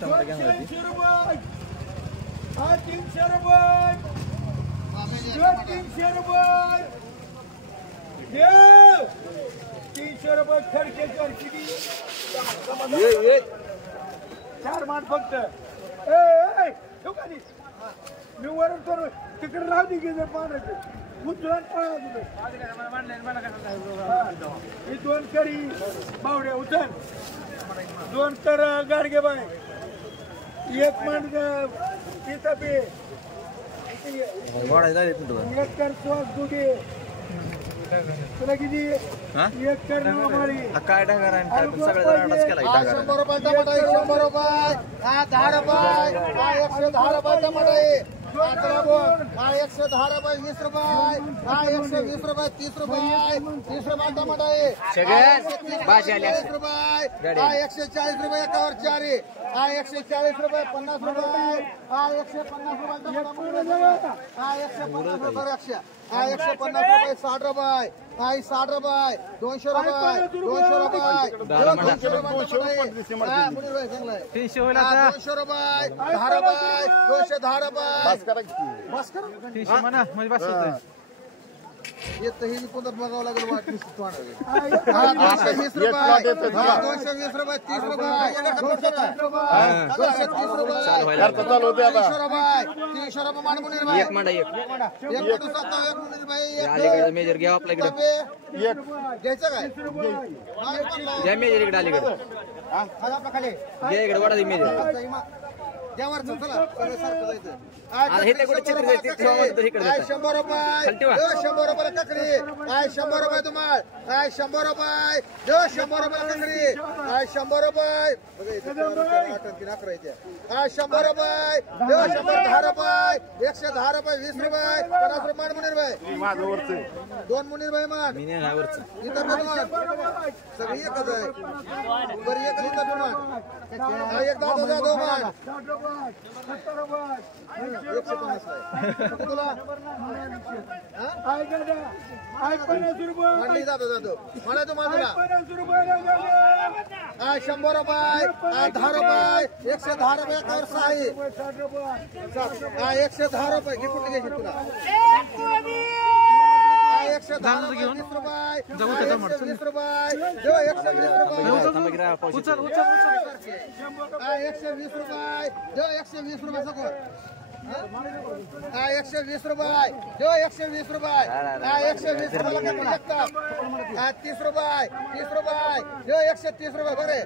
टमाटर घेणार 300 रुपये. हा 300 रुपये. 300 रुपये. देव 300 रुपये खर्च किती ये 4 मान फक्त. ए ठेव का नी मी वरून तर तिकडे राहू दे की जर पाण्याचं उचलून पळा तुझं. ही 2 करी बावड्या उचल. 2 तर गाडगे बाय. 1 मान पिता पे. वाढायला येत तुला 1 कर सॉस दुगे. तुला किती 1 कर नवाळी. काय डांगर आणि काय पण सगळं जणांनाच केला 100 रुपये टमाटा 100 रुपये. हा 10 रुपये. हा 110 रुपये टमाटा आहे. हा 110 रुपये 20 रुपये. हा 120 रुपये 30 रुपये 30 रुपये टमाटा आहे. सगळ्यात भाजी आली 40 रुपये. हा 140 रुपये एकावर 4 आहे. हा 140 रुपये 50 रुपये. हा 150 रुपये टमाटा. हा 150 रुपये 100. हा 150 रुपये 60 रुपये. हा 60 रुपये 200 रुपये 200 रुपये 200 रुपये. हा मुली भाई चांगला आहे. 300 होईल 200 रुपये 10 रुपये 210 रुपये. बस कर 300 म्हणा म्हणजे बस होतंय. येत ही पुन्हा बघावं लागेल वाटली 220 रुपये. हा 220 रुपये 30 रुपये 230 रुपये 300 रुपये 300 रुपये मान मुनीर भाई. एक मांडा एक मुनीर भाई अलीकडे मेजर घ्या आपल्या इकडे एक घ्यायचं काय या मेजर इकडे अलीकडे घ्या इकडे वाढा मेजर त्यावर चला सारखं जायचं. हे ते कुठे चित्र द्यायचे ठेवा म्हणतो इकडे 100 रुपये 100 रुपये ककडी. 100 रुपये तुम्हाला 100 रुपये 100 रुपये ककडी. 100 रुपये 100 रुपये 110 रुपये 110 रुपये 20 रुपये 50 रुपये मान मुनीर भाई. 2 मुनीर भाई मान इथं सगळी एकच आहे. बरी एकच इथं मान एक दादा जाधव मान 150 तुला म्हणली जातो म्हणा तू माझा 100 रुपये 10 रुपये 110 रुपये कर 110 रुपये घे कुठे घ्यायची तुला 110 रुपये 20 रुपये 120 रुपये 120 रुपये उचल 120 रुपये 120 रुपये सगळं. 120 रुपये 120 रुपये 120 रुपये 30 रुपये 30 रुपये 130 रुपये बरे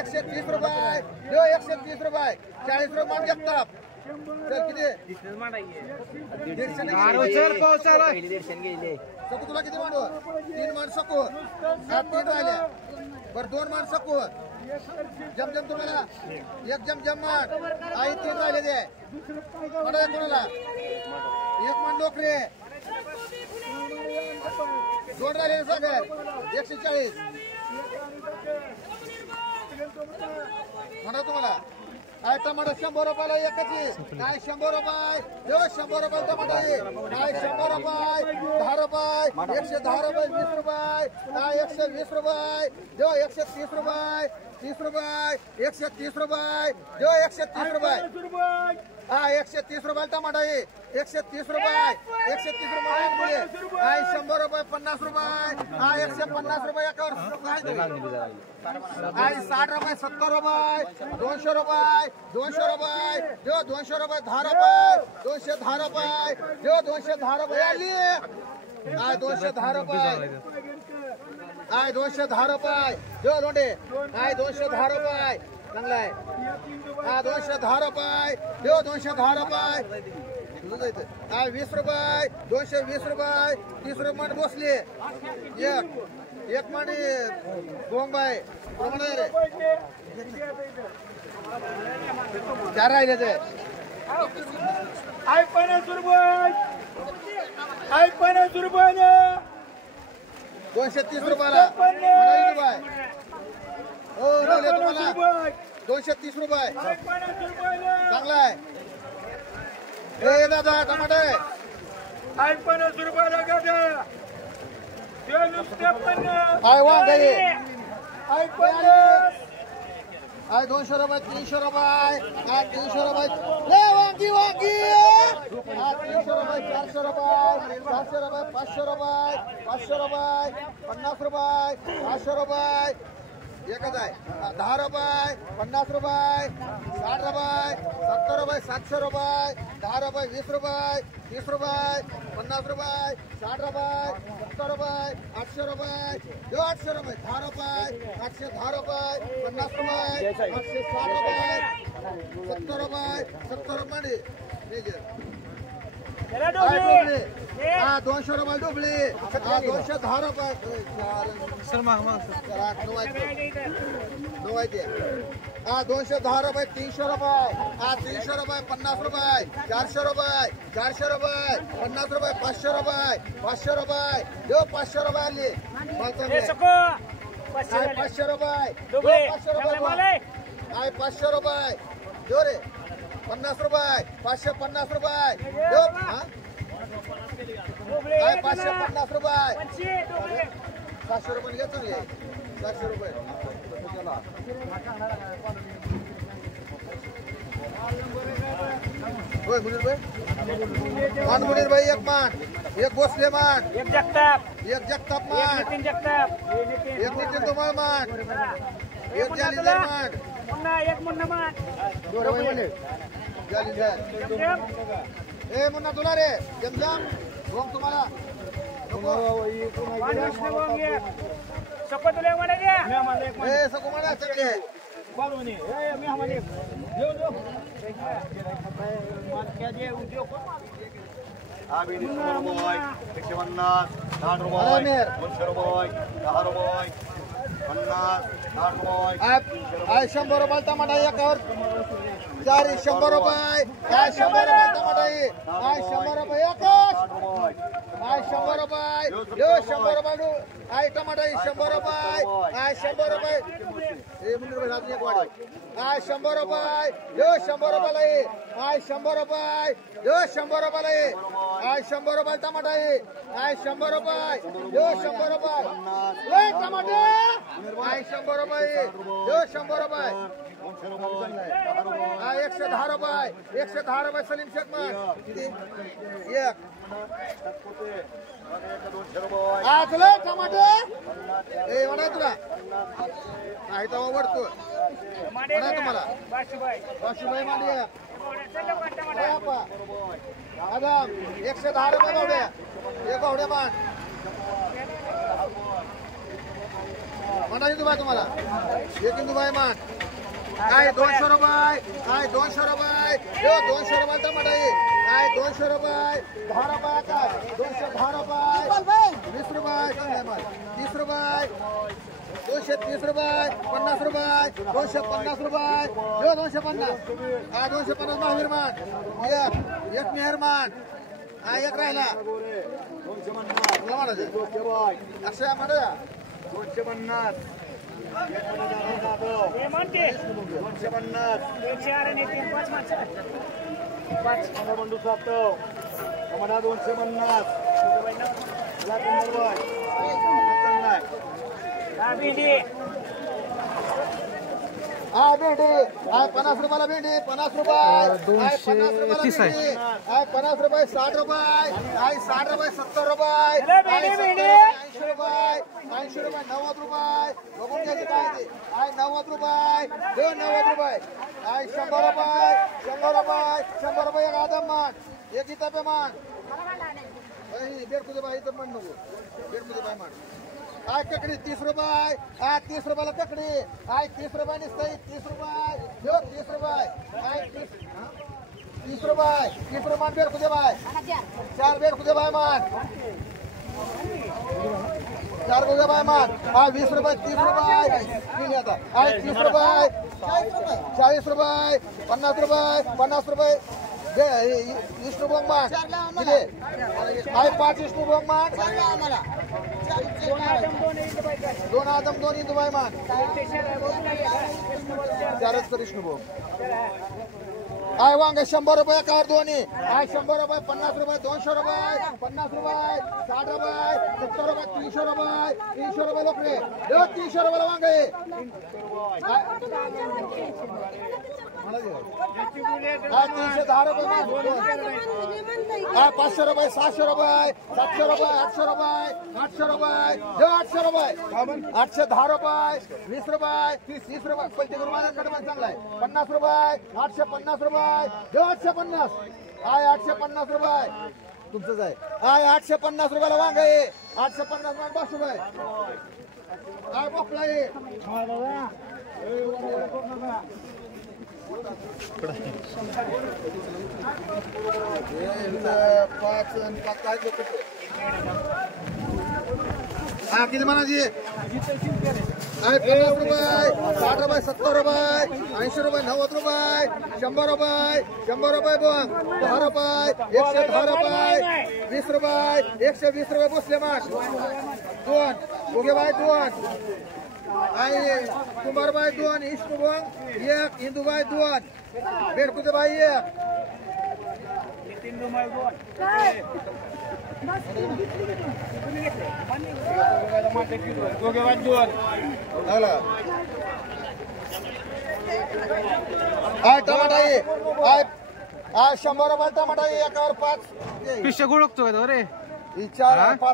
130 रुपये 130 रुपये 40 रुपये मान जगताप. चल किती सकू तुला किती मांडव 3 मान सकू 3 राहिल्या बरं 2 मान सकू जमजम तुम्हाला 1 जमजम मान आई 3 राहिले ते कोणाला कोणाला 1 मान डोकरे 2 राहिले सगळे 140 म्हणा तुम्हाला काय टमाटर 100 रुपयाला एकच काय 100 रुपये 100 रुपये टमाटर काय 100 रुपये 10 रुपये 110 रुपये 20 रुपये काय 120 रुपये 130 रुपये 30 रुपये 130 रुपये 130 रुपये हा 130 रुपये टमाटर 130 रुपये 130 रुपये 100 रुपये 50 रुपये हा 150 रुपये एकावर काय 60 रुपये 70 रुपये 200 रुपये 200 रुपये 200 रुपये 10 रुपये 210 रुपये 210 रुपये आली काय 210 रुपये काय 210 रुपये लोंडे काय 210 रुपये चांगला आहे हा 210 रुपये 210 रुपये काय 20 रुपये 220 रुपये 30 रुपये मान बसले एक माणी गोंबाई रे 4 राहिले ते 50 रुपये 50 रुपये 230 रुपयाला हो राहिले तुम्हाला 230 रुपये चांगला आहे हे दादा टमाटर 50 रुपयाला गाड्या काय वांग आहे आहे 200 रुपये 300 रुपये आहे 300 रुपये ले वांगी वांगी आहे 300 रुपये 400 रुपये 400 रुपये 500 रुपये 500 रुपये 50 रुपये 500 रुपये एकच आहे 10 रुपये 50 रुपये 60 रुपये 70 रुपये 700 रुपये 10 रुपये 20 रुपये 30 रुपये 50 रुपये 60 रुपये 70 रुपये 800 रुपये 800 रुपये 10 रुपये 810 रुपये 50 रुपये 860 रुपये 70 रुपये 70 रुपये हा 200 रुपये डुबली 210 रुपये सर मग हा 210 रुपये 300 रुपये हा 300 रुपये 50 रुपये 400 रुपये 400 रुपये 50 रुपये 500 रुपये 500 रुपये 500 रुपये आली 500 रुपये 500 रुपये देऊ रे 50 रुपये 550 रुपये देऊ 550 रुपये 500 रुपये घेतो रे 400 रुपये होय मुनीर भाई एक मान एक भोसले मान एक जगताप मान नितीन जगताप एक नितीन धुमाळ मान एक जालिंदर मान एक मुन्ना मान जालिंदर ए मुन्ना तुला रे जमजम रोम तुम्हाला ए सकुमाला चकले आहे 100 रुपये टमाटा एकावर 100 रुपये काय 100 रुपये टमाटा आहे 100 रुपये एकच आहे 100 रुपये 100 रुपये आहे टमाटा 100 रुपये आहे 100 रुपये ए मुनीर भाई रात्री एक वाढ आहे 100 रुपये 100 रुपयाला आहे 100 रुपये 100 रुपयाला आहे 100 रुपये टमाटा आहे 100 रुपये 100 रुपये ए टमाटे आहे 100 रुपये 100 रुपये 110 रुपये 110 रुपये सलीम शेख मान किती एक तुला टमाटे ए म्हणा तुला आहे तर आवडतो म्हणा तुम्हाला 500 रुपये मांडी आदम 110 रुपये गावड्या एक गावड्या मान म्हणा हिंदूबाई तुम्हाला एक हिंदूबाई मान काय 200 रुपये काय 200 रुपये 200 रुपये टमाटा काय 200 रुपये 10 रुपये काय 210 रुपये 20 रुपये 30 रुपये 230 रुपये 50 रुपये 250 रुपये 250 हा 250 महावीरमान एक मेहरमान हा एक राहिला 250 म्हणा 250 हा भेंडी आहे 50 रुपयाला भेंडी 50 रुपये 50 रुपये 60 रुपये 60 रुपये 70 रुपये 80 रुपये 80 रुपये 90 रुपये बघून घ्यायचे काय आहे 90 रुपये 90 रुपये आहे 100 रुपये 100 रुपये 100 रुपये एक आदम मान एक इथं मान बेड कुठे बाई इथं म्हण नको बेड कुठे बाई मान काय ककडी 30 रुपये हा 30 रुपयाला ककडी आहे 30 रुपये निसतंय 30 रुपये 30 रुपये आहे 30 रुपये 30 रुपये मान बेड कुठे बाय 4 बेड कुठे बाय मान 4 कुठे बाय मान हा 20 रुपये 30 रुपये आता आहे 30 रुपये 40 रुपये 50 रुपये 50 रुपये विष्णू मान आहे 5 विष्णू मान 2 आदम 2 इंदुबाई मान 4च विष्णू आय वांगे 100 रुपये कार दोन्ही आय 100 रुपये 50 रुपये 200 रुपये 50 रुपये 60 रुपये 70 रुपये 300 रुपये 300 रुपये लोकरे 300 रुपये वांगे आय 310 रुपये 500 रुपये 700 रुपये 700 रुपये 800 रुपये 800 रुपये 800 रुपये 810 रुपये 20 रुपये 30 रुपये पैसे कडमान चांगला आहे 50 रुपये 850 रुपये 850 आय 850 रुपये तुमचंच आहे आय 850 रुपयाला वांग आहे 850 वांग 5 रुपये आय बोकला आहे 5 किती म्हणाजी 50 रुपये 60 रुपये 70 रुपये 80 रुपये 90 रुपये 100 रुपये 100 रुपये बघ 10 रुपये 110 रुपये 20 रुपये 120 रुपये बसले मास 2 ओके बाय 2 आई कुमार बाय 2 इष्ट बघ 1 हिंदू बाय 2 बेडकुते बाय 1 टमाटा आहे 100 रुपये टमाटा आहे एकावर 5 पिशे गुळकतो का रे 4 5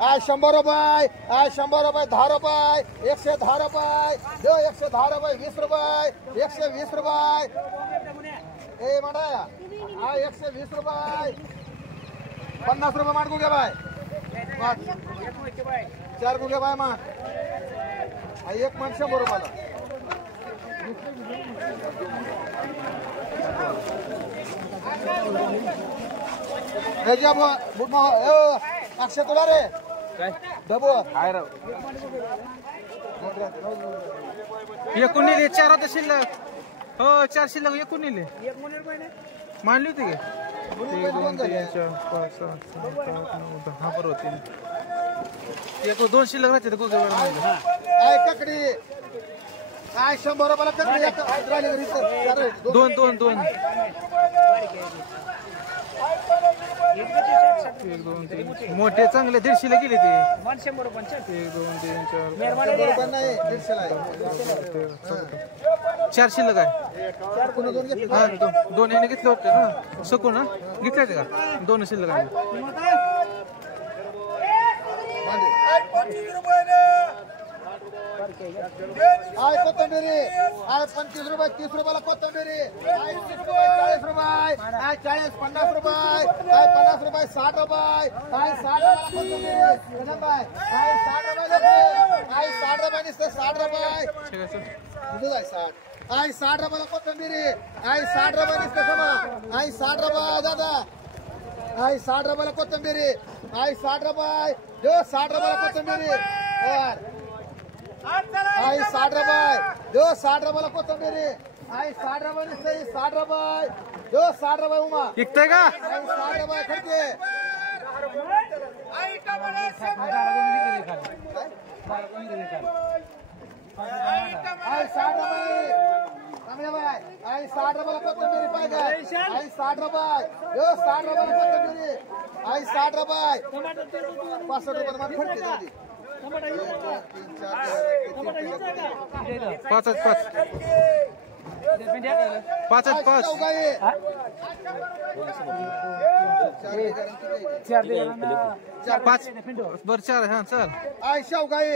आय 100 रुपये 100 रुपये 10 रुपये 110 रुपये 110 रुपये 20 रुपये 120 रुपये ए म्हणा आय 120 रुपये 50 रुपये मांड गुगे बाय 4 गुगे बाय मा एक मन 100 रुपयाला अक्षय तुला रे काय डबो हाय राव एकूण नेले 4 होते शिल्लक हो 4 शिल्लक एकूण नेले मानली होती की 1 2 3 4 5 6 7 8 9 10 बरोबर होते एक 2 शिल्लक राहते गुगल आय ककडी आय 100 रुपयाला ककडी राहिली घरी 2 1 2 3 मोठे चांगले 150 ला गेले ते 1 2 3 4 रुपये नाही 150 ला 4 शिल्लक आहे 4 पुन्हा 2 घेतले हा 2 याने घेतले होते ना सकू ना घेतले का 2 शिल्लक आहे आय कोथंबीरी आय 25 रुपये 30 रुपयाला कोथंबीरी आय 40 रुपये आय 40 50 रुपये आय 50 रुपये 60 रुपये आय 60 रुपयाला कोथंबीरी बाय आय 60 रुपये आय 60 रुपये नुसते 60 रुपये तुझं आहे 60 आय 60 रुपयाला कोथंबीरी आय 60 रुपये नुसते समा आय 60 रुपये दादा आय 60 रुपयाला कोथंबीरी आय 60 रुपये 60 रुपयाला कोथंबीरी आई 60 रुपये 60 रुपयाला कोथंबीरी आई 60 रुपये नुसते 60 रुपये 60 रुपये उमा विकताय का 60 रुपये खर्चे आई 60 रुपये चांगले बाय आई 60 रुपयाला कोथंबीरी पाहिजे आई 60 रुपये 60 रुपयाला कोथंबीरी आई 60 रुपये 500 रुपये मला खर्चे झाली 5 बर 4 हा चल आय शेवगाई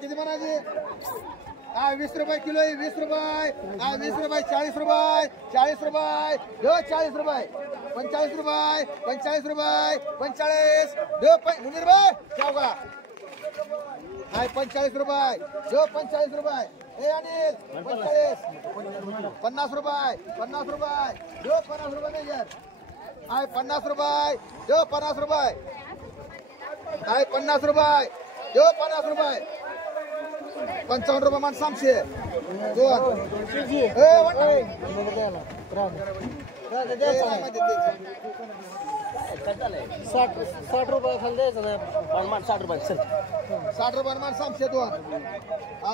किती म्हणायची आय 20 रुपये किलो 20 रुपये आय 20 रुपये 40 रुपये 40 रुपये 40 रुपये 45 रुपये 45 रुपये 45 मुनीर भाई शेवगा आय 45 रुपये 45 रुपये ए अनिल 45 50 रुपये 50 रुपये 50 रुपये नाही यार आय 50 रुपये 50 रुपये आय 50 रुपये 50 रुपये 55 रुपये मान 700 2 ए वाटा 60 रुपये खाली द्यायचं नाही 60 रुपये चल 60 रुपये मान 700 2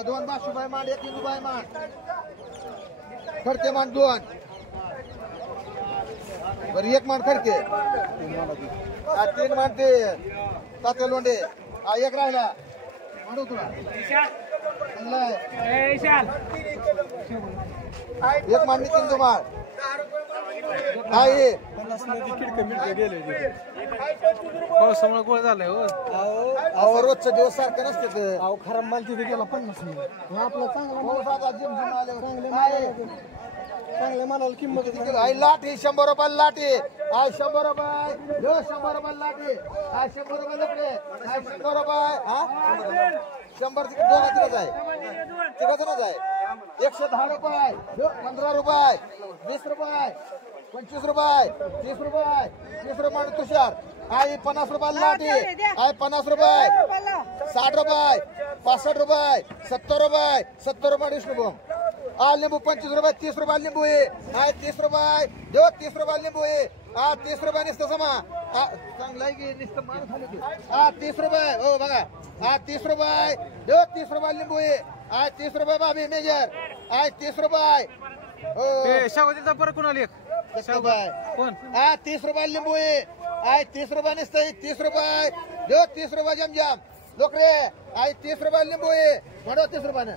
2 500 रुपये मान 1 रुपये मान खर्चे मान 2 बरं एक मान खडके हा 3 मान ते तात्या लोंढे हा एक राहिला म्हणू तुला चांगला आहे. एक मान नितीन धुमाळ हा ये पावसामुळे गोळ झालाय हो. अहो रोजचा दिवस सारखं नसते ते. अहो खराब माल तिथे गेला 50 आपला चांगल्या मालाला किंमत लाट ही 100 रुपयाला लाट आहे. हा 100 रुपये 100 रुपयाला लाट आहे. हा 100 रुपये लपडे हा 100 रुपये हा 100 दोघांच आहे तिघाच आहे. 110 रुपये 15 रुपये 20 रुपये 25 रुपये 30 रुपये 30 रुपये तुषार आहे 50 रुपयाला लाट आहे. 50 रुपये 60 रुपये 65 रुपये 70 रुपये 70 रुपये विष्णुभूम हा लिंबू 25 रुपये 30 रुपये लिंबू आहे. हा 30 रुपये 30 रुपये लिंबू आहे. हा 30 रुपये नुसतं समा चांगला आहे की नुसतं मान खाली हा 30 रुपये हो बघा हा 30 रुपये 30 रुपये लिंबू आहे. हा 30 रुपये बाबी मेजर हा 30 रुपये हो शावतीचा परत कोणाला एक कोण हा 30 रुपये लिंबू आहे. हा 30 रुपये नुसतं 30 रुपये 30 रुपये जमजम लोक रे हा 30 रुपये लिंबू आहे म्हणून 30 रुपयानं